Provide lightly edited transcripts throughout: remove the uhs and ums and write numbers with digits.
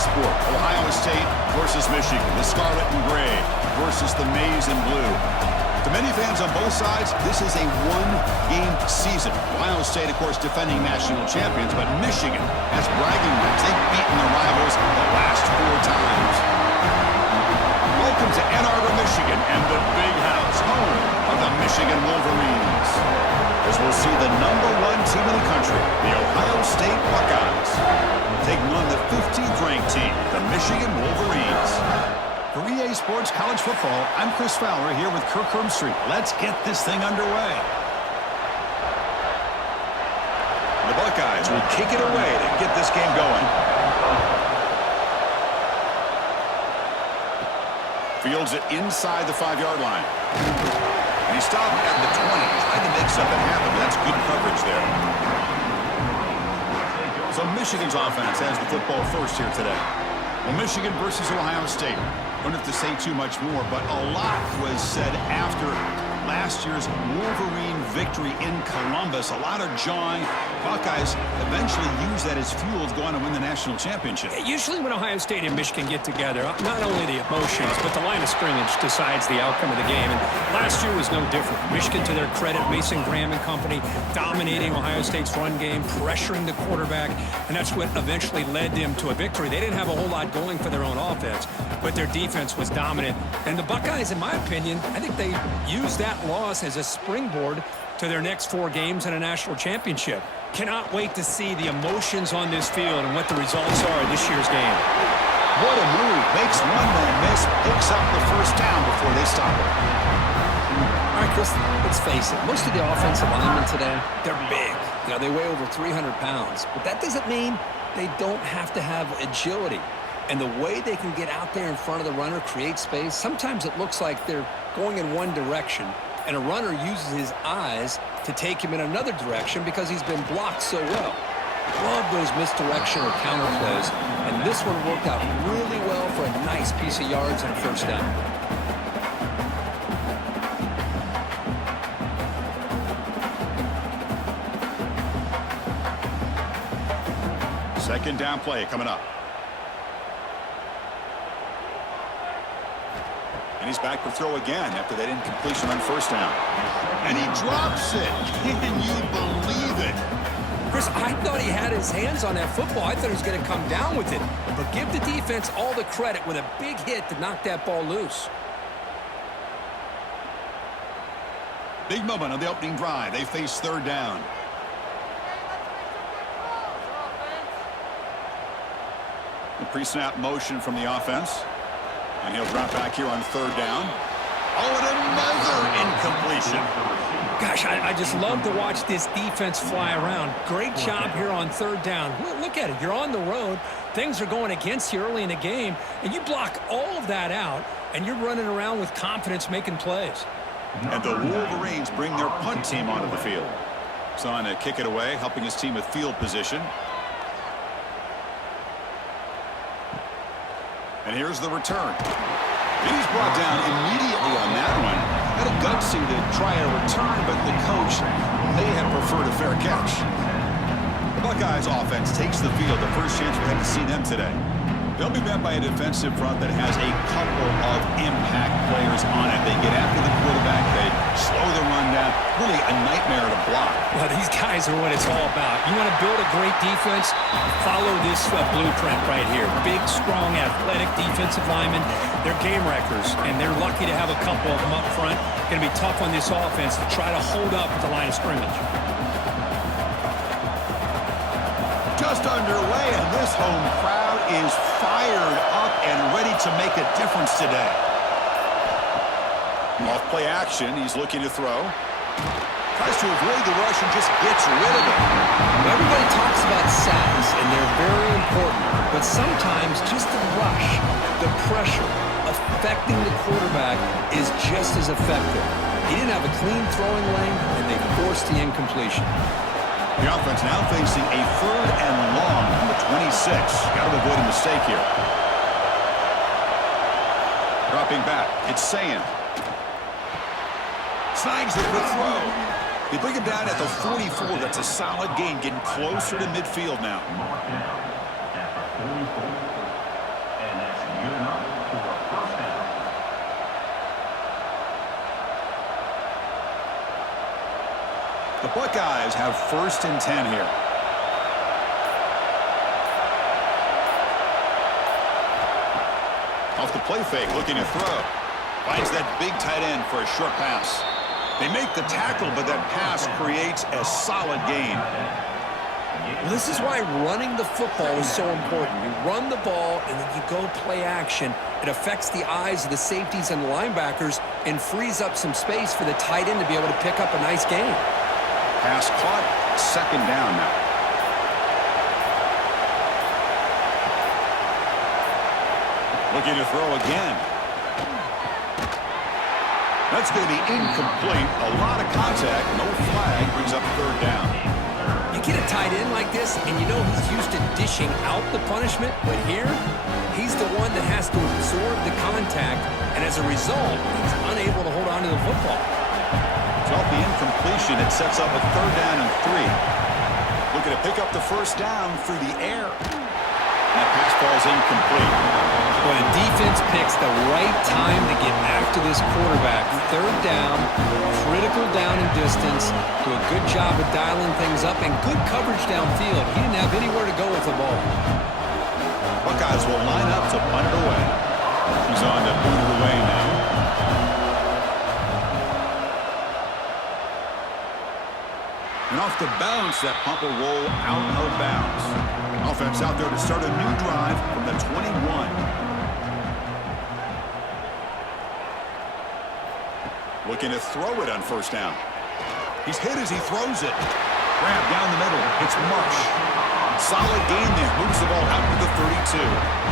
sport. Ohio State versus Michigan. The scarlet and gray versus the maize and blue. To many fans on both sides, this is a one-game season. Ohio State, of course, defending national champions, but Michigan has bragging rights. They've beaten their rivals the last 4 times. Welcome to Ann Arbor, Michigan, and the Big House, home of the Michigan Wolverines. As we'll see the #1 team in the country, the Ohio State Buckeyes, taking on the 15th-ranked team, the Michigan Wolverines. For EA Sports College Football, I'm Chris Fowler here with Kirk Herbstreit. Let's get this thing underway. The Buckeyes will kick it away to get this game going. Fields it inside the 5-yard line. And he stopped at the 20. Tried to make something happen, but that's good coverage there. So Michigan's offense has the football first here today. Well, Michigan versus Ohio State. Don't have to say too much more, but a lot was said after last year's Wolverine victory in Columbus. A lot of jawing. Buckeyes eventually use that as fuel to go on to win the national championship. Usually when Ohio State and Michigan get together, not only the emotions, but the line of scrimmage decides the outcome of the game. And last year was no different. Michigan, to their credit, Mason Graham and company, dominating Ohio State's run game, pressuring the quarterback, and that's what eventually led them to a victory. They didn't have a whole lot going for their own offense, but their defense was dominant. And the Buckeyes, in my opinion, I think they used that loss as a springboard to their next 4 games in a national championship. Cannot wait to see the emotions on this field and what the results are of this year's game. What a move. Makes one man miss, picks up the first down before they stop it. All right, Chris, let's face it. Most of the offensive linemen today, they're big. You know, they weigh over 300 pounds. But that doesn't mean they don't have to have agility. And the way they can get out there in front of the runner, create space, sometimes it looks like they're going in one direction, and a runner uses his eyes to take him in another direction because he's been blocked so well. Love those misdirection or counter plays, and this one worked out really well for a nice piece of yards and a first down. Second down play coming up. And he's back to throw again after that incompletion on first down. And he drops it. Can you believe it? Chris, I thought he had his hands on that football. I thought he was going to come down with it. But give the defense all the credit with a big hit to knock that ball loose. Big moment on the opening drive. They face third down. The pre-snap motion from the offense. And he'll drop back here on third down. Oh, and another incompletion. Gosh, I just love to watch this defense fly around. Great job here on third down. Look at it. You're on the road. Things are going against you early in the game, and you block all of that out, and you're running around with confidence making plays. And the Wolverines bring their punt team onto the field. Son to kick it away, helping his team with field position. And here's the return. And he's brought down immediately on that one. Had a gutsy to try a return, but the coach may have preferred a fair catch. The Buckeyes offense takes the field. The first chance we have to see them today. They'll be met by a defensive front that has a couple of impact players on it. They get after the quarterback. They slow the run down. Really a nightmare to block. Well, these guys are what it's all about. You want to build a great defense? Follow this blueprint right here. Big, strong, athletic defensive linemen. They're game wreckers, and they're lucky to have a couple of them up front. Going to be tough on this offense to try to hold up at the line of scrimmage. Just underway, and this home crowd is fired up and ready to make a difference today. Off play action, he's looking to throw. Tries to avoid the rush and just gets rid of it. Everybody talks about sacks, and they're very important. But sometimes just the rush, the pressure, affecting the quarterback is just as effective. He didn't have a clean throwing lane, and they forced the incompletion. The offense now facing a third and long from the 26. Got to avoid a mistake here. Dropping back, it's Sand. Snags it with throw. They bring him down at the 44. That's a solid gain, getting closer to midfield now. The Buckeyes have 1st and 10 here. Off the play fake, looking to throw. Finds that big tight end for a short pass. They make the tackle, but that pass creates a solid gain. Well, this is why running the football is so important. You run the ball, and then you go play action. It affects the eyes of the safeties and the linebackers and frees up some space for the tight end to be able to pick up a nice gain. Pass caught, 2nd down now. Looking to throw again. That's going to be incomplete. A lot of contact, no flag, brings up 3rd down. You get a tight end like this, and you know he's used to dishing out the punishment, but here, he's the one that has to absorb the contact, and as a result, he's unable to hold on to the football. Off the incompletion, it sets up a 3rd down and 3. Looking to pick up the 1st down through the air. That pass ball's incomplete. Well, the defense picks the right time to get after this quarterback. 3rd down, critical down and distance. Do a good job of dialing things up and good coverage downfield. He didn't have anywhere to go with the ball. Buckeyes will line up to punt it away. He's on to boot it away now. And off the bounce, that punt will roll out of bounds. Offense out there to start a new drive from the 21. Looking to throw it on 1st down. He's hit as he throws it. Grab down the middle. It's Marsh. Solid gain there. Moves the ball out to the 32.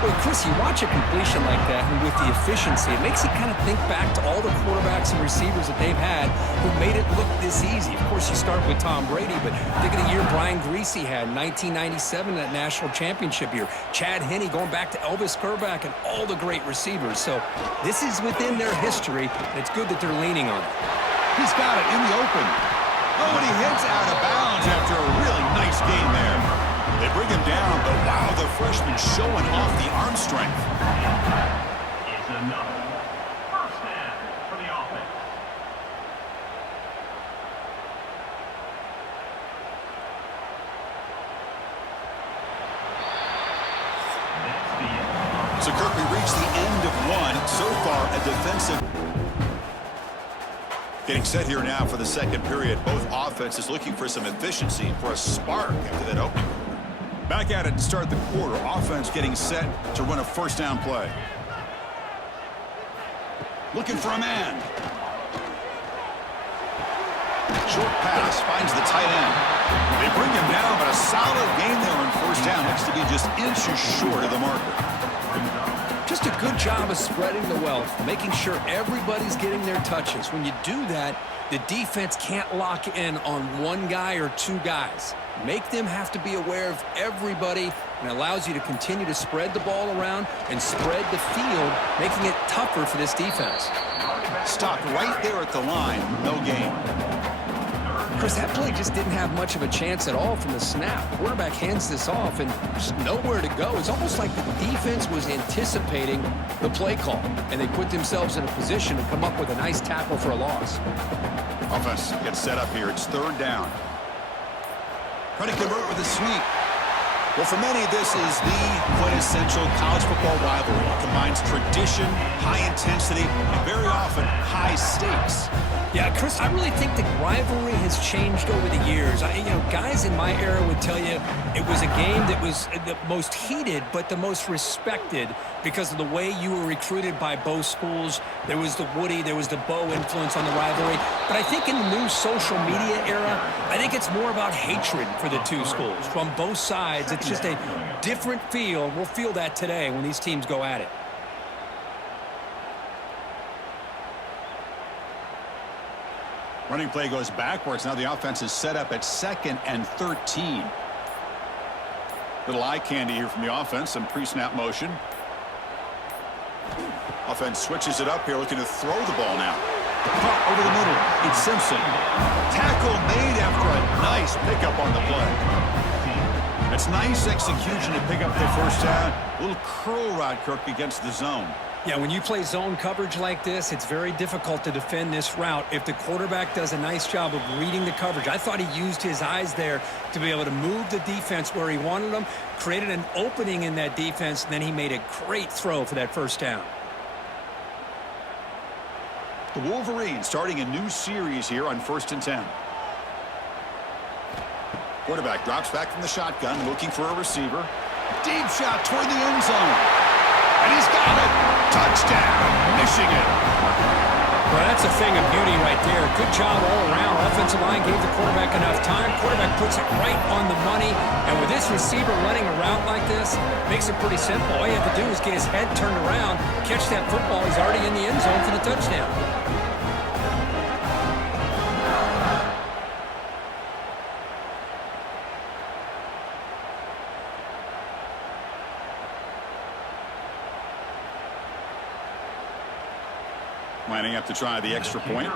Well, Chris, you watch a completion like that, and with the efficiency, it makes you kind of think back to all the quarterbacks and receivers that they've had who made it look this easy. Of course, you start with Tom Brady, but think of the year Brian Griese had, 1997, that national championship year. Chad Henne going back to Elvis Grbac and all the great receivers. So this is within their history, and it's good that they're leaning on it. He's got it in the open. Oh, and he heads out of bounds after a really nice gain there. They bring him down, but wow, the freshman showing off the arm strength. It's another 1st down for the offense. So, Kirk, we reached the end of 1. So far, a defensive. Getting set here now for the 2nd period. Both offenses looking for some efficiency, for a spark after that opening. Back at it to start the quarter. Offense getting set to run a 1st down play. Looking for a man. Short pass finds the tight end. They bring him down, but a solid gain there on 1st down. Looks to be just inches short of the marker. Just a good job of spreading the wealth, making sure everybody's getting their touches. When you do that, the defense can't lock in on one guy or 2 guys. Make them have to be aware of everybody, and allows you to continue to spread the ball around and spread the field, making it tougher for this defense. Stopped right there at the line. No gain. Chris, that play just didn't have much of a chance at all from the snap. Quarterback hands this off and just nowhere to go. It's almost like the defense was anticipating the play call, and they put themselves in a position to come up with a nice tackle for a loss. Offense gets set up here. It's 3rd down. Trying to convert with a sweep. Well, for many, this is the quintessential college football rivalry. It combines tradition, high intensity, and very often high stakes. Yeah, Chris, I really think the rivalry has changed over the years. Guys in my era would tell you it was a game that was the most heated but the most respected because of the way you were recruited by both schools. There was the Woody, there was the Bo influence on the rivalry. But I think in the new social media era, I think it's more about hatred for the 2 schools. From both sides, it's just a different feel. We'll feel that today when these teams go at it. Running play goes backwards. Now the offense is set up at 2nd and 13. Little eye candy here from the offense. Some pre-snap motion. Offense switches it up here, looking to throw the ball now. Caught over the middle. It's Simpson. Tackle made after a nice pickup on the play. That's nice execution to pick up the 1st down. A little curl rod, Kirk, against the zone. Yeah, when you play zone coverage like this, it's very difficult to defend this route if the quarterback does a nice job of reading the coverage. I thought he used his eyes there to be able to move the defense where he wanted them, created an opening in that defense, and then he made a great throw for that first down. The Wolverines starting a new series here on 1st and 10. Quarterback drops back from the shotgun, looking for a receiver. Deep shot toward the end zone. And he's got it. Touchdown, Michigan. Well, that's a thing of beauty right there. Good job all around. Offensive line gave the quarterback enough time. Quarterback puts it right on the money. And with this receiver running a route like this, makes it pretty simple. All you have to do is get his head turned around, catch that football. He's already in the end zone for the touchdown. Lining up to try the extra point.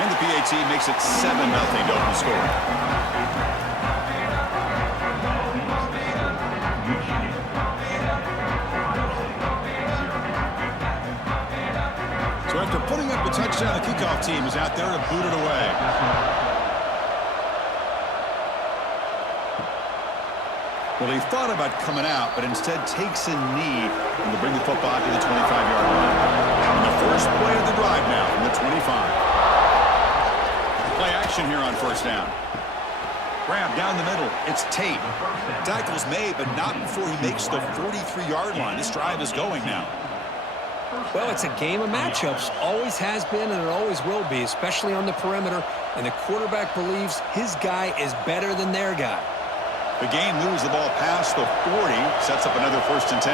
And the PAT makes it 7-0 to open the score. So after putting up a touchdown, the kickoff team is out there to boot it away. Well, he thought about coming out, but instead takes a knee and will bring the football to the 25-yard line. And the first play of the drive now from the 25. Play action here on 1st down. Grab down the middle. It's Tate. Tackle's made, but not before he makes the 43-yard line. This drive is going now. Well, it's a game of matchups. Always has been, and it always will be, especially on the perimeter. And the quarterback believes his guy is better than their guy. The game moves the ball past the 40, sets up another 1st and 10.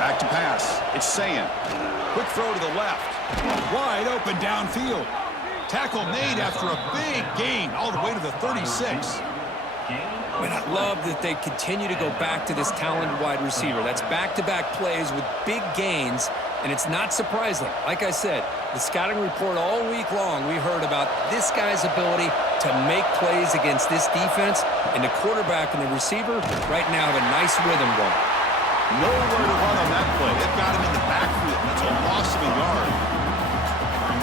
Back to pass. It's Sayin. Quick throw to the left. Wide open downfield. Tackle made after a big gain all the way to the 36. And I love that they continue to go back to this talented wide receiver. That's back-to-back plays with big gains, and it's not surprising. Like I said, the scouting report all week long, we heard about this guy's ability to make plays against this defense, and the quarterback and the receiver right now have a nice rhythm going. Nowhere to run on that play. They've got him in the backfield. That's a loss of a yard.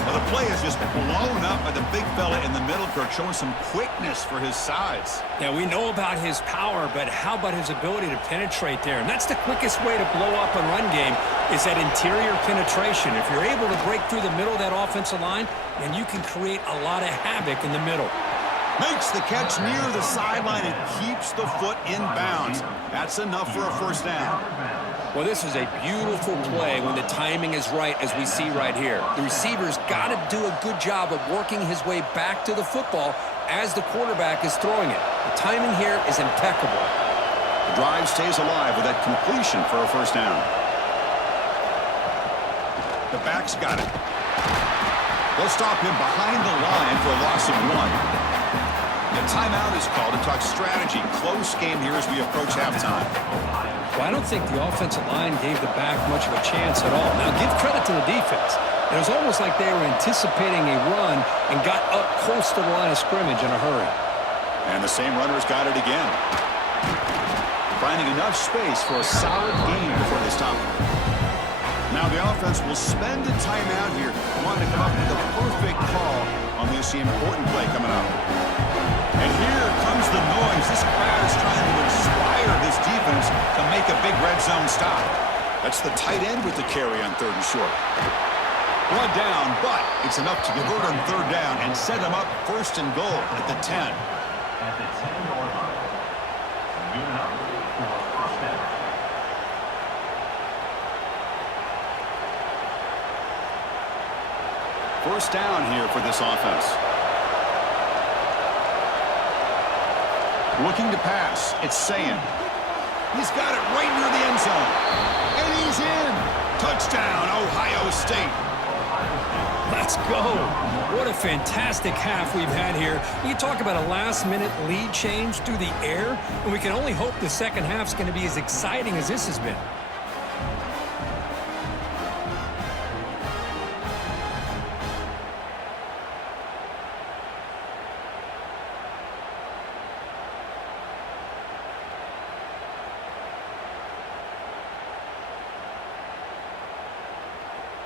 Well, the play is just blown up by the big fella in the middle, Kirk, showing some quickness for his size. Yeah, we know about his power, but how about his ability to penetrate there? And that's the quickest way to blow up a run game is that interior penetration. If you're able to break through the middle of that offensive line, then you can create a lot of havoc in the middle. Makes the catch near the sideline and keeps the foot in bounds. That's enough for a 1st down. Well, this is a beautiful play when the timing is right, as we see right here. The receiver's got to do a good job of working his way back to the football as the quarterback is throwing it. The timing here is impeccable. The drive stays alive with that completion for a 1st down. The back's got it. They'll stop him behind the line for a loss of 1. The timeout is called to talk strategy. Close game here as we approach halftime. Well, I don't think the offensive line gave the back much of a chance at all. Now, give credit to the defense. It was almost like they were anticipating a run and got up close to the line of scrimmage in a hurry. And the same runner's got it again. Finding enough space for a solid gain before they stop him. Now the offense will spend a timeout here, wanting to come up with a perfect call on this important play coming up. And here comes the noise. This crowd is trying to inspire this defense to make a big red zone stop. That's the tight end with the carry on 3rd and short. Brought down, but it's enough to convert on 3rd down and set him up 1st and goal at the 10. At the 10-yard line. Good enough for a 1st down. First down here for this offense. Looking to pass. It's Sayin. He's got it right near the end zone. And he's in. Touchdown, Ohio State. Let's go. What a fantastic half we've had here. You talk about a last-minute lead change through the air, and we can only hope the second half's going to be as exciting as this has been.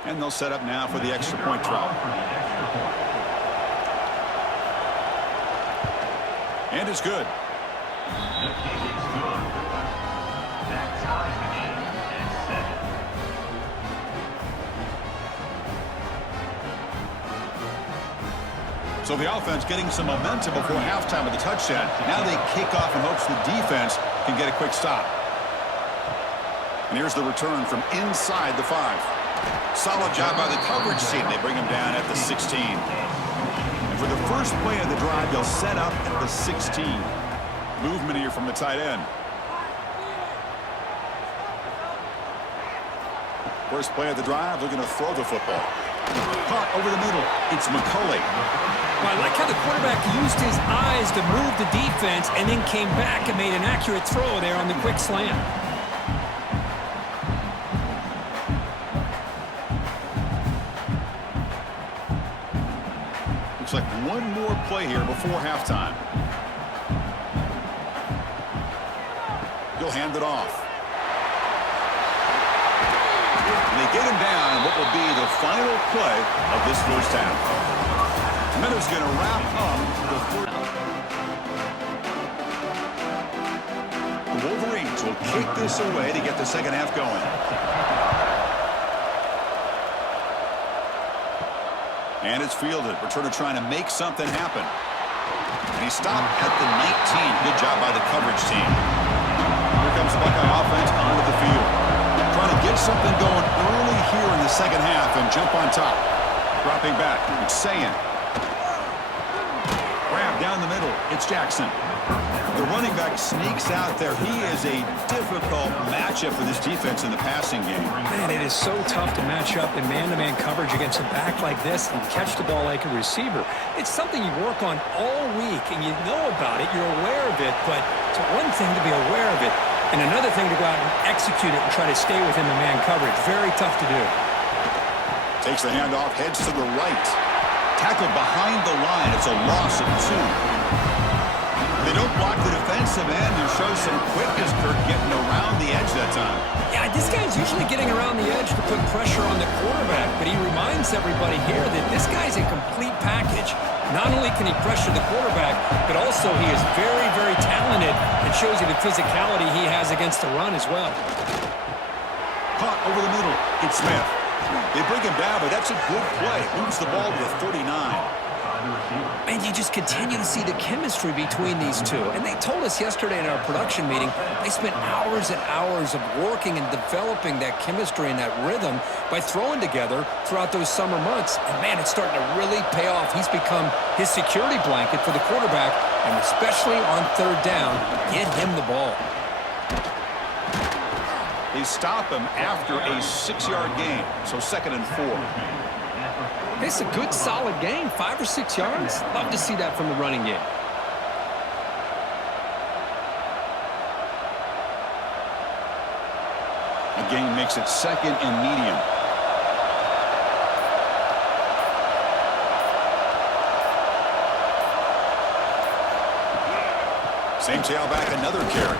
And they'll set up now for the extra point try. And it's good. The kick is good. That ties the game at 7. So the offense getting some momentum before halftime with the touchdown. Now they kick off in hopes the defense can get a quick stop. And here's the return from inside the 5. Solid job by the coverage team. They bring him down at the 16. And for the first play of the drive, they'll set up at the 16. Movement here from the tight end. First play of the drive, looking to throw the football. Caught over the middle. It's McCulley. Well, I like how the quarterback used his eyes to move the defense and then came back and made an accurate throw there on the quick slant. Looks like one more play here before halftime. He'll hand it off. And they get him down what will be the final play of this first half. Miller's going to wrap up the first. The Wolverines will kick this away to get the second half going. And it's fielded. Returner trying to make something happen. And he stopped at the 19. Good job by the coverage team. Here comes the Buckeye offense onto the field. Trying to get something going early here in the second half and jump on top. Dropping back. It's Sayin. Grab down the middle. It's Jackson. The running back sneaks out there. He is a difficult matchup for this defense in the passing game. Man, it is so tough to match up in man-to-man coverage against a back like this and catch the ball like a receiver. It's something you work on all week, and you know about it. You're aware of it, but it's one thing to be aware of it, and another thing to go out and execute it and try to stay within the man coverage. Very tough to do. Takes the handoff, heads to the right. Tackled behind the line. It's a loss of 2. They don't block the defensive end and show some quickness, Kirk, getting around the edge that time. Yeah, this guy's usually getting around the edge to put pressure on the quarterback, but he reminds everybody here that this guy's a complete package. Not only can he pressure the quarterback, but also he is very, very talented and shows you the physicality he has against the run as well. Caught over the middle. It's Smith. They bring him down, but that's a good play. Moves the ball to the 39. And you just continue to see the chemistry between these two. And they told us yesterday in our production meeting, they spent hours and hours of working and developing that chemistry and that rhythm by throwing together throughout those summer months. And man, it's starting to really pay off. He's become his security blanket for the quarterback, and especially on third down, get him the ball. They stop him after a 6-yard gain, so 2nd and 4. It's a good, solid gain, 5 or 6 yards. Love to see that from the running game. The gain makes it 2nd and medium. Same tailback, another carry.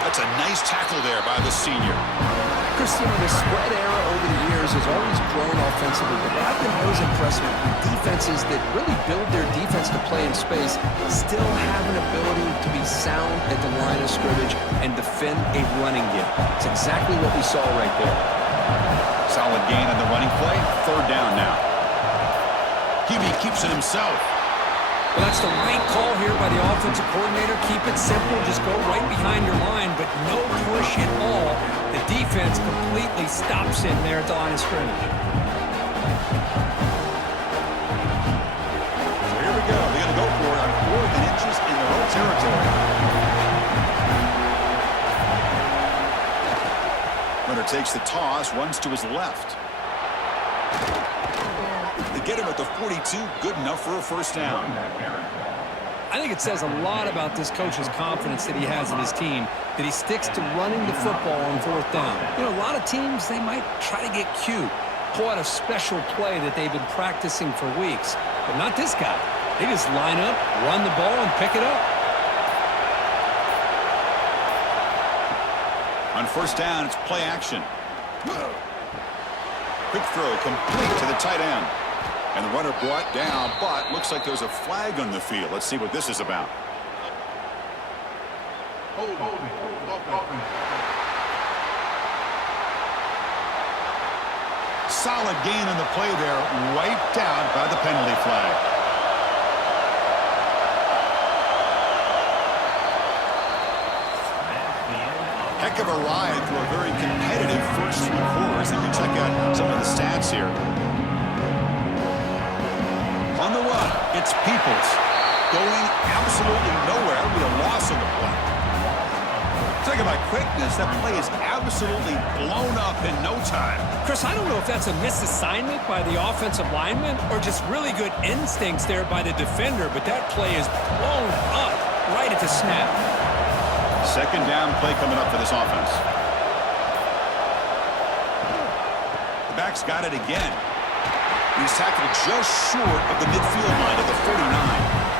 That's a nice tackle there by the senior. Chris, you know, the spread era over the years has always grown offensively, but what I've been always impressed with defenses that really build their defense to play in space still have an ability to be sound at the line of scrimmage and defend a running game. It's exactly what we saw right there. Solid gain on the running play. 3rd down now. Hebe keeps it himself. Well, that's the right call here by the offensive coordinator. Keep it simple. Just go right behind your line, but no push at all. The defense completely stops him there at the line of scrimmage. So here we go. They're going to go for it on 4th and inches in their own territory. Runner takes the toss, runs to his left. They get him at the 42, good enough for a 1st down. I think it says a lot about this coach's confidence that he has in his team, that he sticks to running the football on 4th down. You know, a lot of teams, they might try to get cute, pull out a special play that they've been practicing for weeks. But not this guy. They just line up, run the ball, and pick it up. On 1st down, it's play action. Quick throw complete to the tight end. And the runner brought down, but looks like there's a flag on the field. Let's see what this is about. Solid gain on the play there, wiped out by the penalty flag. Heck of a ride through a very competitive first 3 quarters. And you check out some of the stats here. On the run, it's Peoples going absolutely nowhere with a loss on the play. Talk about quickness. That play is absolutely blown up in no time. Chris, I don't know if that's a misassignment by the offensive lineman or just really good instincts there by the defender, but that play is blown up right at the snap. Second down play coming up for this offense. The back's got it again. He's tackled just short of the midfield line at the 49.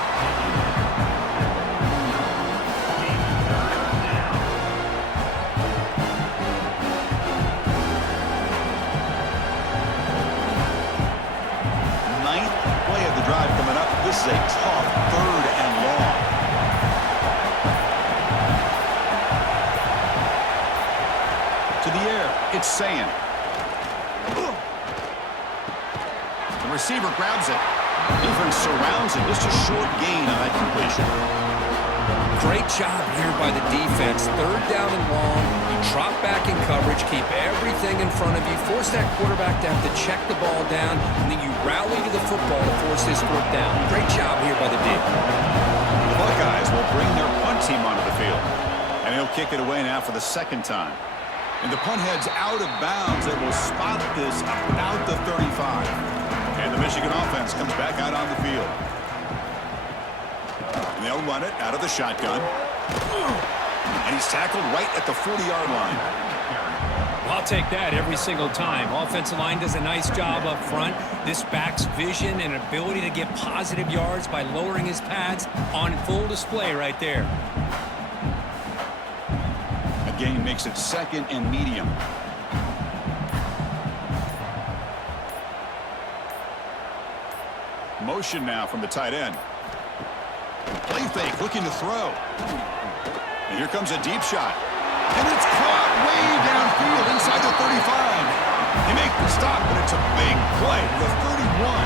This is a tough 3rd and long. To the air, it's Sayan. The receiver grabs it. Defense surrounds it. Just a short gain on that completion. Great job here by the defense. 3rd down and long. You drop back in coverage, keep everything in front of you, force that quarterback to have to check the ball down, and then you rally to the football to force this 4th down. Great job here by the D. The Buckeyes will bring their punt team onto the field, and he'll kick it away now for the 2nd time. And the punt heads out of bounds. They will spot this about the 35. And the Michigan offense comes back out on the field. And they'll run it out of the shotgun. And he's tackled right at the 40-yard line. I'll take that every single time. Offensive line does a nice job up front. This back's vision and ability to get positive yards by lowering his pads on full display right there. A gain makes it 2nd and medium. Motion now from the tight end. Play fake, looking to throw. And here comes a deep shot. And it's caught way downfield inside the 35. They make the stop, but it's a big play. The 31.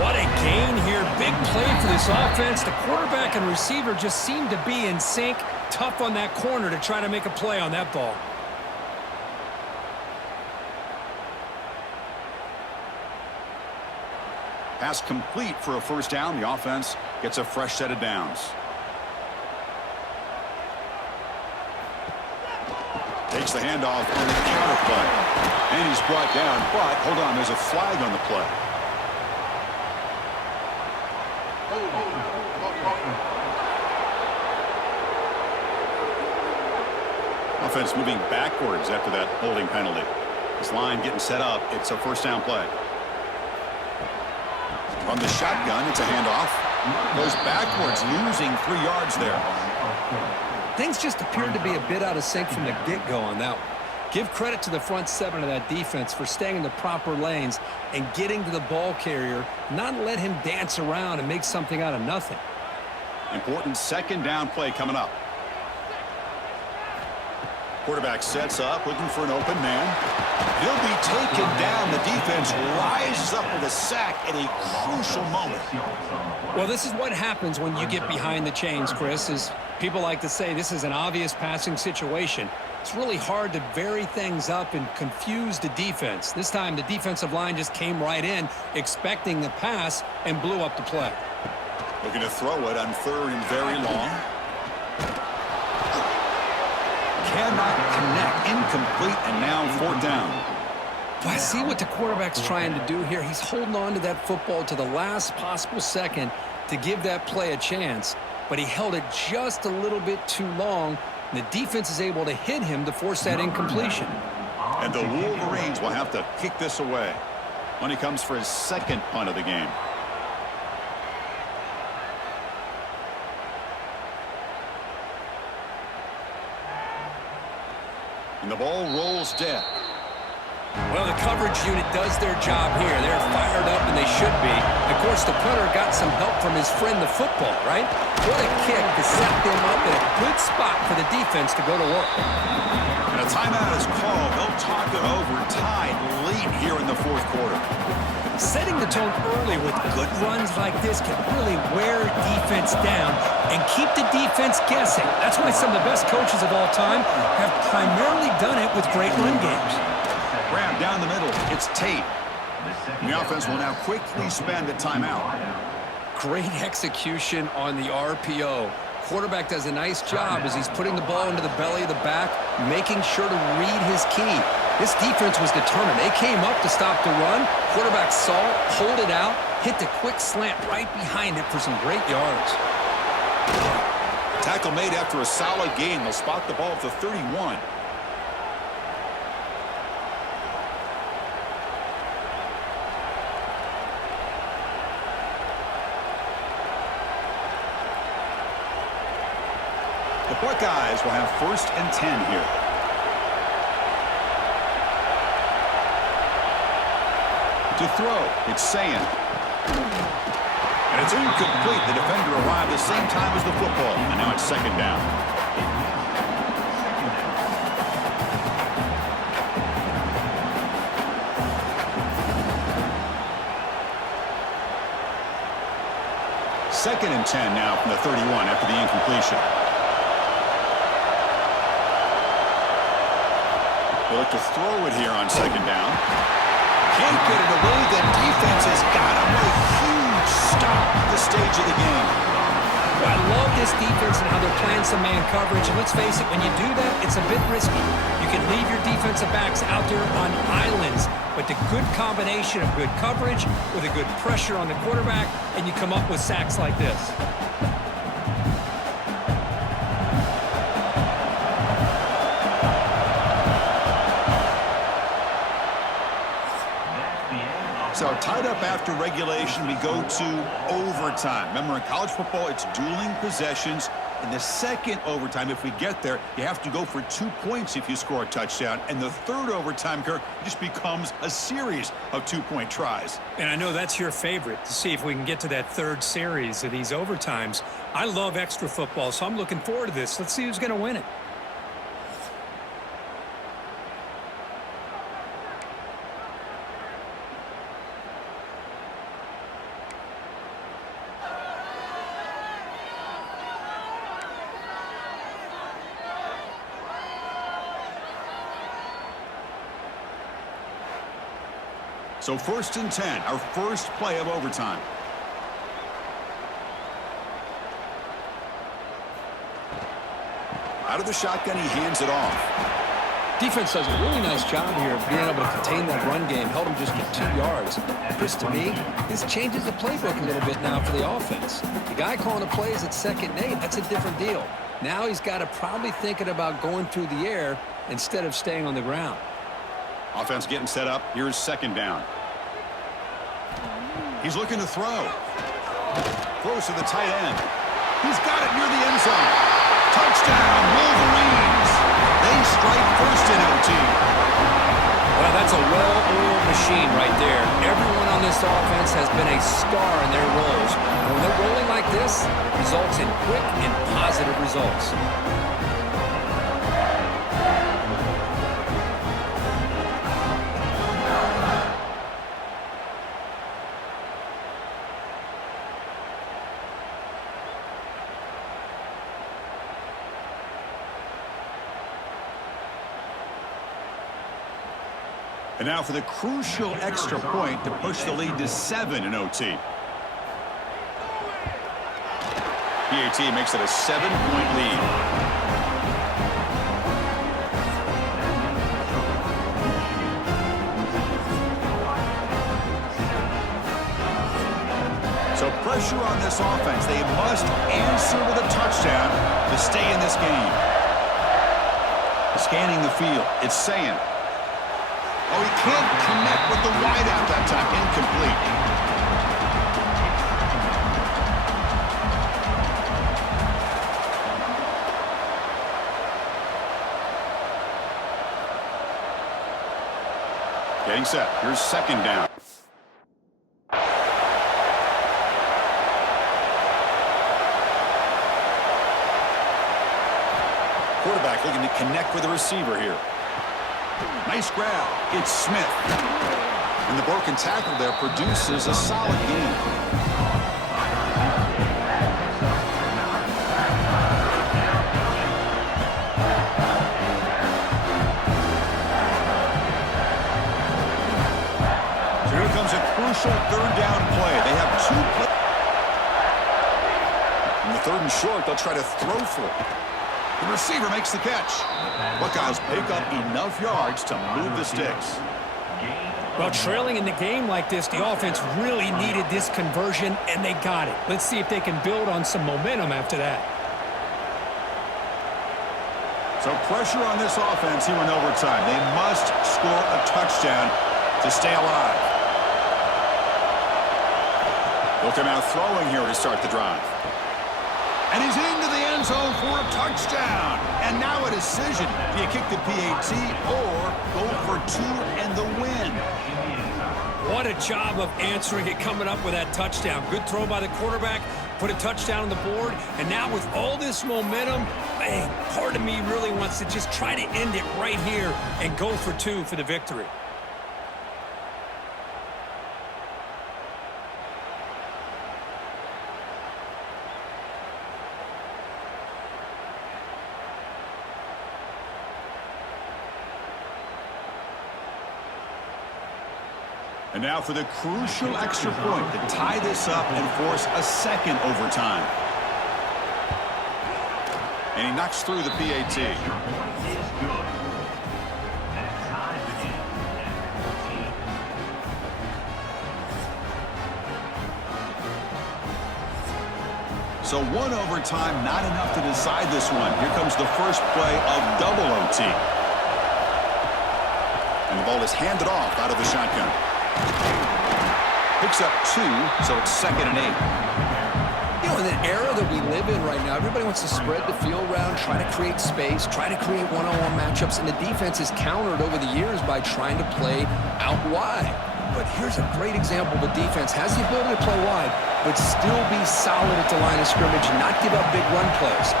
What a gain here. Big play for this offense. The quarterback and receiver just seem to be in sync. Tough on that corner to try to make a play on that ball. Pass complete for a 1st down. The offense gets a fresh set of downs. Takes the handoff on the counter play. And he's brought down, but hold on, there's a flag on the play. Offense moving backwards after that holding penalty. This line getting set up. It's a 1st down play. From the shotgun, it's a handoff. Goes backwards, losing 3 yards there. Things just appeared to be a bit out of sync from the get-go on that one. Give credit to the front 7 of that defense for staying in the proper lanes and getting to the ball carrier, not let him dance around and make something out of nothing. Important 2nd down play coming up. Quarterback sets up, looking for an open man. He'll be taken down. The defense rises up with a sack at a crucial moment. Well, this is what happens when you get behind the chains, Chris, is people like to say this is an obvious passing situation. It's really hard to vary things up and confuse the defense. This time, the defensive line just came right in, expecting the pass, and blew up the play. Looking to throw it on 3rd and very long. Cannot connect. Incomplete, and now 4th down. Well, I see what the quarterback's trying to do here. He's holding on to that football to the last possible second to give that play a chance, but he held it just a little bit too long, and the defense is able to hit him to force that incompletion. And the Wolverines will have to kick this away when he comes for his 2nd punt of the game. And the ball rolls dead. Well, the coverage unit does their job here. They're fired up, and they should be. Of course, the punter got some help from his friend, the football, right? What a kick to set them up in a good spot for the defense to go to work. And a timeout is called. They'll talk it over, tied late here in the fourth quarter. Setting the tone early with good runs like this can really wear defense down and keep the defense guessing. That's why some of the best coaches of all time have primarily done it with great run games. Grab down the middle. It's Tate. The offense will now quickly spend a timeout. Great execution on the RPO. Quarterback does a nice job as he's putting the ball into the belly of the back, making sure to read his key. This defense was determined. They came up to stop the run. Quarterback saw it, pulled it out, hit the quick slant right behind it for some great yards. Tackle made after a solid gain. They'll spot the ball at the 31. The Buckeyes will have 1st and 10 here. To throw, it's Sayin. And it's incomplete. The defender arrived the same time as the football. And now it's 2nd down. Second and 10 now from the 31 after the incompletion. They look to throw it here on 2nd down. Can't get it away. The defense has got him. What a huge stop at this stage of the game. Well, I love this defense and how they're playing some man coverage. And let's face it, when you do that, it's a bit risky. You can leave your defensive backs out there on islands, but the good combination of good coverage with a good pressure on the quarterback, and you come up with sacks like this. So tied up after regulation, we go to overtime. Remember, in college football, it's dueling possessions. In the second overtime, if we get there, you have to go for 2 points if you score a touchdown. And the third overtime, Kirk, just becomes a series of 2-point tries. And I know that's your favorite, to see if we can get to that third series of these overtimes. I love extra football, so I'm looking forward to this. Let's see who's going to win it. So 1st and 10, our first play of overtime. Out of the shotgun, he hands it off. Defense does a really nice job here of being able to contain that run game. Held him just for 2 yards. Chris, to me, this changes the playbook a little bit now for the offense. The guy calling the plays at 2nd and 8, that's a different deal. Now he's got to probably thinking about going through the air instead of staying on the ground. Offense getting set up. Here's 2nd down. He's looking to throw. Throws to the tight end. He's got it near the end zone. Touchdown, Wolverines. They strike first in OT. Well, that's a well-oiled machine right there. Everyone on this offense has been a star in their roles. And when they're rolling like this, results in quick and positive results. And now for the crucial extra point to push the lead to 7 in OT. PAT makes it a 7-point lead. So pressure on this offense. They must answer with a touchdown to stay in this game. Scanning the field, it's Sayin. Oh, he can't connect with the wideout that time. Incomplete. Getting set. Here's second down. Quarterback looking to connect with the receiver here. Nice grab. It's Smith. And the broken tackle there produces a solid gain. Crucial third down play. They have 2 plays. In the 3rd and short, they'll try to throw for it. The receiver makes the catch. Buckeyes pick up enough yards to move the sticks. Well, trailing in the game like this, the offense really needed this conversion, and they got it. Let's see if they can build on some momentum after that. So pressure on this offense here in overtime. They must score a touchdown to stay alive. They'll come out throwing here to start the drive. And he's into the end zone for a touchdown. And now a decision. Do you kick the PAT or go for 2 and the win? What a job of answering it, coming up with that touchdown. Good throw by the quarterback, put a touchdown on the board. And now with all this momentum, man, part of me really wants to just try to end it right here and go for 2 for the victory. And now for the crucial extra point to tie this up and force a second overtime. And he knocks through the PAT. So 1 overtime, not enough to decide this one. Here comes the first play of double OT. And the ball is handed off out of the shotgun. Picks up 2, so it's 2nd and 8. You know, in the era that we live in right now, everybody wants to spread the field around, try to create space, try to create one-on-one matchups, and the defense is countered over the years by trying to play out wide. But here's a great example. The defense has the ability to play wide, but still be solid at the line of scrimmage and not give up big run plays.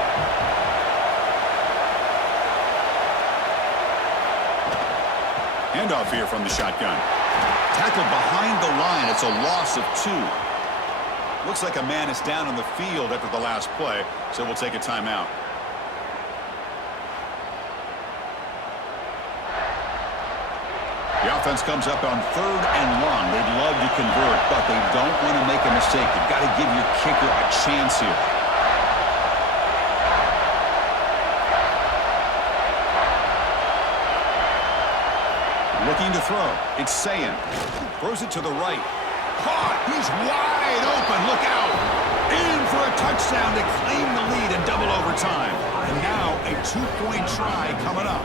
Handoff here from the shotgun. Tackled behind the line. It's a loss of 2. Looks like a man is down on the field after the last play, so we'll take a timeout. The offense comes up on 3rd and long. They'd love to convert, but they don't want to make a mistake. You've got to give your kicker a chance here. Looking to throw. It's Sayin. Throws it to the right. Caught. He's wide open. Look out. In for a touchdown to claim the lead in double overtime. And now a 2-point try coming up.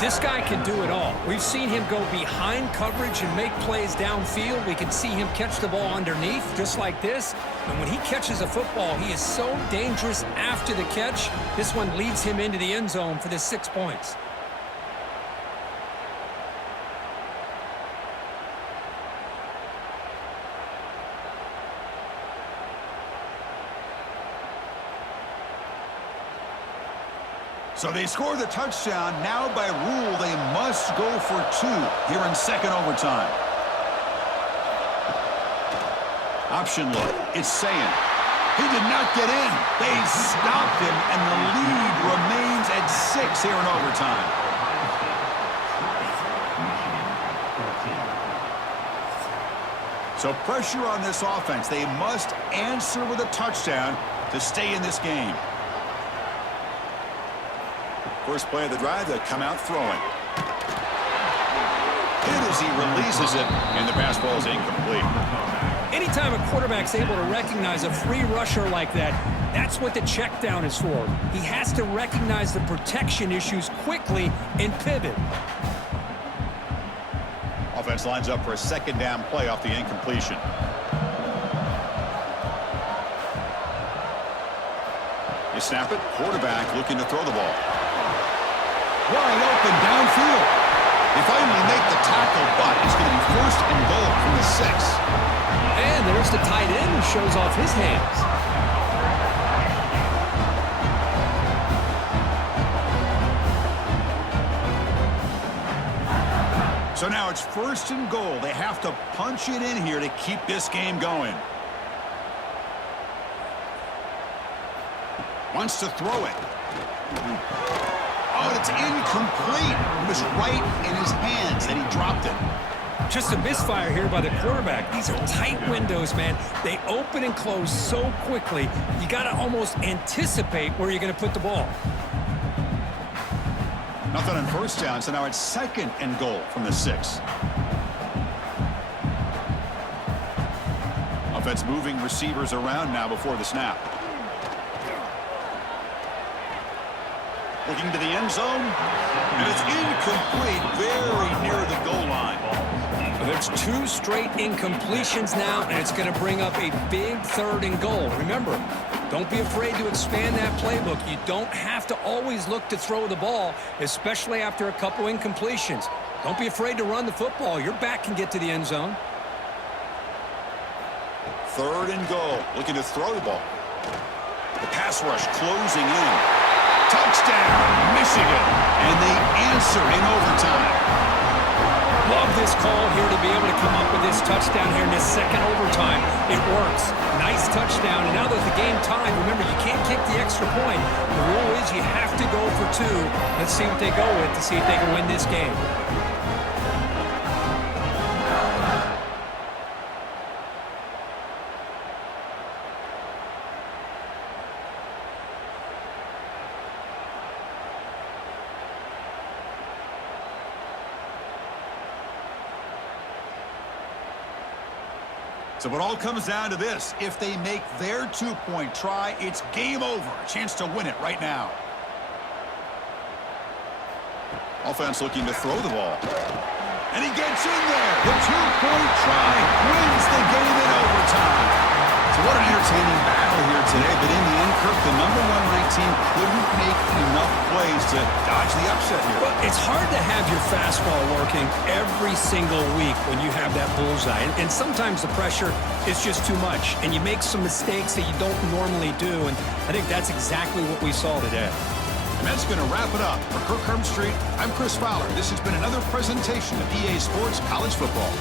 This guy can do it all. We've seen him go behind coverage and make plays downfield. We can see him catch the ball underneath just like this. And when he catches a football, he is so dangerous after the catch. This one leads him into the end zone for the 6 points. So they score the touchdown. Now by rule, they must go for 2 here in second overtime. Option look. It's Sayin. He did not get in. They stopped him, and the lead remains at 6 here in overtime. So pressure on this offense. They must answer with a touchdown to stay in this game. First play of the drive, they come out throwing. And as he releases it, and the pass ball is incomplete. Anytime a quarterback's able to recognize a free rusher like that, that's what the check down is for. He has to recognize the protection issues quickly and pivot. Offense lines up for a second down play off the incompletion. You snap it, quarterback looking to throw the ball. Wide open downfield. They finally make the tackle. 6. And there's the tight end who shows off his hands. So now it's 1st and goal. They have to punch it in here to keep this game going. Wants to throw it. Oh, it's incomplete. It was right in his hands, and he dropped it. Just a misfire here by the quarterback. These are tight windows, man. They open and close so quickly, you got to almost anticipate where you're going to put the ball. Nothing on 1st down, so now it's 2nd and goal from the 6. Offense moving receivers around now before the snap. Looking to the end zone, and it's incomplete, very near the goal line. There's 2 straight incompletions now, and it's going to bring up a big 3rd and goal. Remember, don't be afraid to expand that playbook. You don't have to always look to throw the ball, especially after a couple incompletions. Don't be afraid to run the football. Your back can get to the end zone. 3rd and goal, looking to throw the ball. The pass rush closing in. Touchdown, Michigan. And they answer in overtime. Love this call here to be able to come up with this touchdown here in this 2nd overtime. It works. Nice touchdown. And now that the game tied, remember, you can't kick the extra point. The rule is you have to go for 2. Let's see what they go with to see if they can win this game. So it all comes down to this. If they make their 2-point try, it's game over. A chance to win it right now. Offense looking to throw the ball. And he gets in there. The 2-point try wins the game in overtime. So what an entertaining battle here today. But in the end, Kirk, the number 1 ranked team couldn't make enough plays to dodge the upset here. Well, it's hard to have your fastball working every single week when you have that bullseye. And sometimes the pressure is just too much. And you make some mistakes that you don't normally do. And I think that's exactly what we saw today. And that's going to wrap it up. For Kirk Herbstreit, I'm Chris Fowler. This has been another presentation of EA Sports College Football.